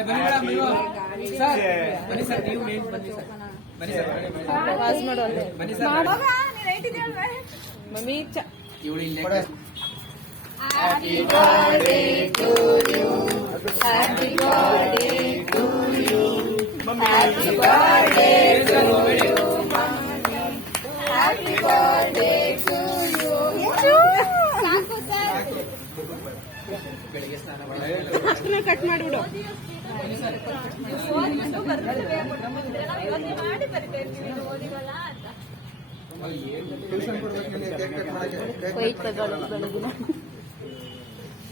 Sir ನೀವು ಬನ್ನಿ sir ಬನ್ನಿ ಸರ್ ಪಾಸ್ ಮಾಡು ಅಲ್ಲೇ ಬನ್ನಿ ಸರ್ ಮಮ್ಮಿ ಇವಳು ಇಲ್ಲೇ Happy birthday to you. Happy birthday to you. Happy birthday to you, mommy. Happy birthday to you. ಸಾಕು ಸರ್. ಬೆಳಿಗ್ಗೆ ಸ್ನಾನ ಅಷ್ಟನ್ನ ಕಟ್ ಮಾಡಿಬಿಡು.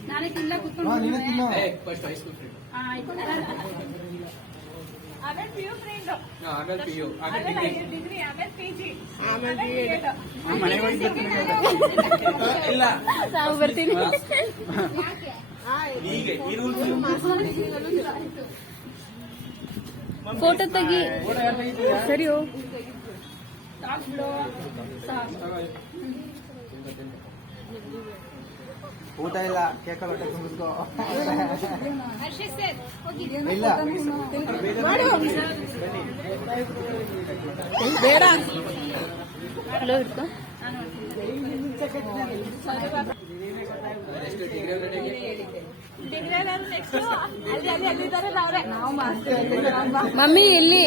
ನಾಳೆ ತಿನ್ನ ಕೂತ್ಕೊಂಡು ಫಸ್ಟ್ ಹೈಸ್ಕೂಲ್ ಫ್ರೆಂಡ್ ಆಮೇಲೆ ಪಿಯು ಫ್ರೆಂಡ್ ಆಮೇಲೆ ಪಿಯು ಆಮೇಲೆ ಡಿಗ್ರಿ ಆಮೇಲೆ ಪಿಜಿ ಆಮೇಲೆ ಮನೆಗೆ ಹೋಗಿ ಬರ್ತೀನಿ ಇಲ್ಲ ನಾವು ಬರ್ತೀನಿ. ಈಗ ಈ ರೂಲ್ಸ್ ಫೋಟೋ ತೆಗಿ. ಸರಿ ಊಟ ಇಲ್ಲ ಕೇಕ ಹೊಟ್ಟೆ ತುಂಬಿಸ್ಕೋ ಇಲ್ಲ ಬೇಡ. ಹಲೋ ಇಡ್ಕೊ. ಮಮ್ಮಿ ಇಲ್ಲಿ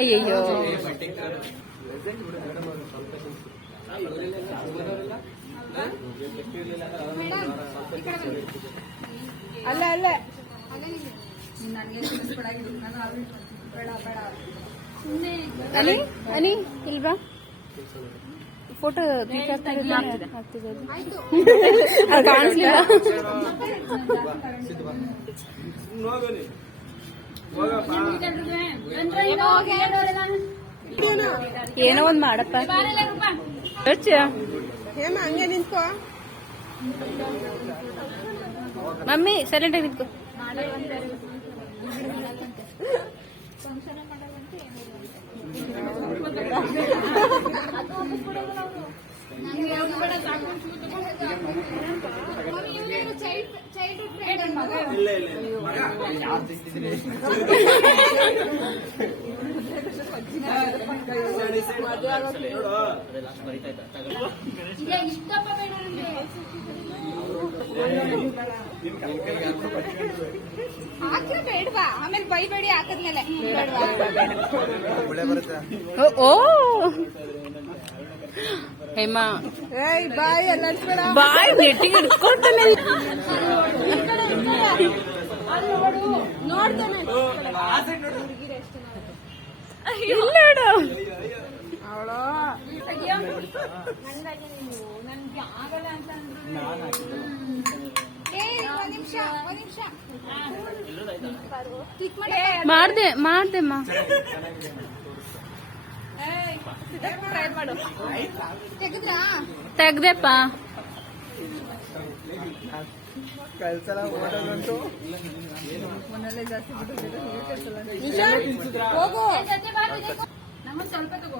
ಅಯ್ಯಯ್ಯೋ ಅಲ್ಲ ಅಲ್ಲ ಅನಿ ಅನಿ ಇಲ್ವಾ ಫೋಟೋ ಕಾಣಿಸ್ಲಿಲ್ಲ. ಏನೋ ಒಂದ್ ಮಾಡಪ್ಪ. ಹಂಗೆ ನಿಂತ್ಕೋ ಮಮ್ಮಿ, ಸೈಲೆಂಟ್ ಆಗಿ ನಿಂತ್ಕೋ. ಹಾಕಿದ್ರೆ ಬೇಡವಾ, ಆಮೇಲೆ ಬೈಬೇಡಿ ಹಾಕದ್ಮೇಲೆ ಓ ಹೇಮಾ ಬಾಯ್ ಬಾಯ್ ನೆಟ್ಟಿಗೆ ಇಟ್ಕೊಳ್ತಾನೆ. ಅವಳು ನನ್ಗೆ ಆಗಲ್ಲ ಅಂತ ಮಾಡ್ದೆಮ್ಮ ತೆಗ್ದೆಪ್ಪ. ಕಲ್ಸಲ ಓಡೋದಂತೂ ಹೋಗು. ಸ್ವಲ್ಪ ತಗೋ.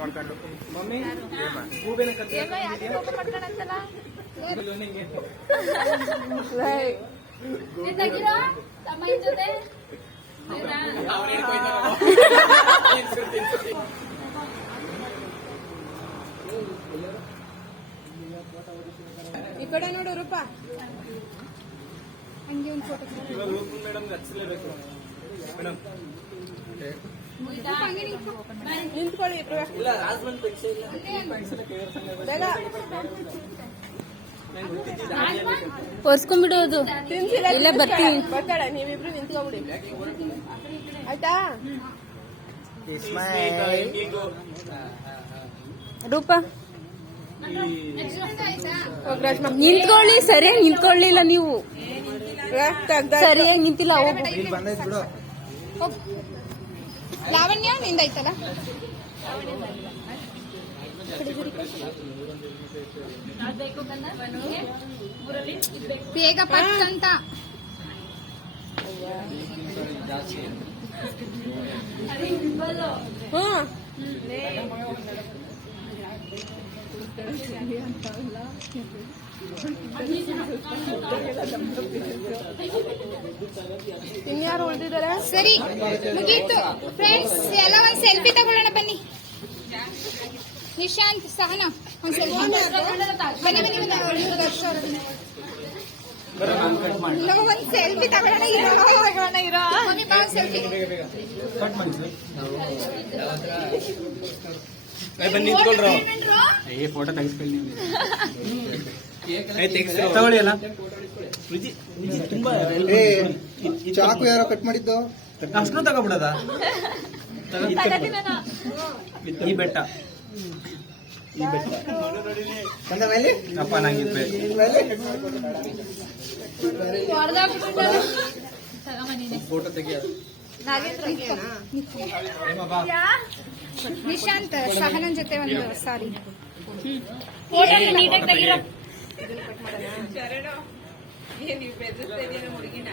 ಮಾಡ್ಕೊಂಡು ಮಮ್ಮಿ ಹೂಬೇನ ತೆಗಿರೋ ತಮ್ಮ ಜೊತೆ ಈ ಕಡೆ ನೋಡು ರೂಪ. ಹಂಗೆ ಒಂದು ಫೋಟೋ ಮೇಡಮ್ ಹಚ್ಚಲೇಬೇಕು ಮೇಡಮ್. ನಿಂತ್ಕೊಳ್ಳಿ ಇಲ್ಲ ರಾಜಮನ್ ಪರೀಕ್ಷೆ ಇಲ್ಲ ಬೇಗ ಒರ್ಸ್ಕೊಂಡ್ಬಿಡೋದು. ಇಲ್ಲ ಬರ್ತೀನಿ. ಬರ್ತಾಳೆ, ನೀವಿಬ್ರು ನಿಂತ್ಕೊಬಿಡಿ ಆಯ್ತಾ. ರೂಪ ನಿಂತ್ಕೊಳ್ಳಿ. ಸರಿಯಾಗಿ ನಿಂತ್ಕೊಳ್ಳಿಲ್ಲ ನೀವು. ಸರಿಯಾಗಿ ನಿಂತಿಲ್ಲ. ಬಂದೈತ್ ಬಿಡು. ಲಾವಣ್ಯ ನಿಂದಾಯ್ತಲ್ಲ. ಬೇಗ ಪಟ್ ಅಂತ ಇನ್ಯಾರು ಉಳಿದಿದ್ದಾರೆ? ಸರಿ ಮುಗೀತು ಫ್ರೆಂಡ್ಸ್, ಎಲ್ಲ ಒಂದ್ ಸೆಲ್ಫಿ ತಗೊಳ್ಳೋಣ ಬನ್ನಿ. ನಿಶಾಂತ್, ಸಹನಾ ಒಂದ್ ಸೆಲ್ಫಿ ಬನ್ನಿ ಬನ್ನಿ ಒಂದ್ ಸೆಲ್ಫಿ ತಗೊಳ್ಳೋಣ. ಇರೋ ಮಮ್ಮಿ ಬಾ ಸೆಲ್ಫಿ. ಬನ್ನಿ ನಿಂತ್ಕೊಳ್ರು. ಫೋಟೋ ತೆಗಿಸ್ಕೊಳ್ಳಿ ತಗೊಳ್ಳಿ ಅಲ್ಲ. ತುಂಬಾ ಚಾಕು ಯಾರೋ ಕಟ್ ಮಾಡಿದ್ದು? ಅಷ್ಟು ತಗೊಬಿಡದ ಈ ಬೆಟ್ಟ ಬಂದ ಮೇಲೆ ಅಪ್ಪ ನಂಗೆ ಬೇಕು. ಫೋಟೋ ತೆಗಿಯೋದು. ನಿಶಾಂತ್, ಸಹನನ್ ಜೊತೆ ಒಂದು ಸಾರಿ ನೀವು ಬೆದರಿಸ್ತಾ ಇದೀಯ ಹುಡುಗಿನ.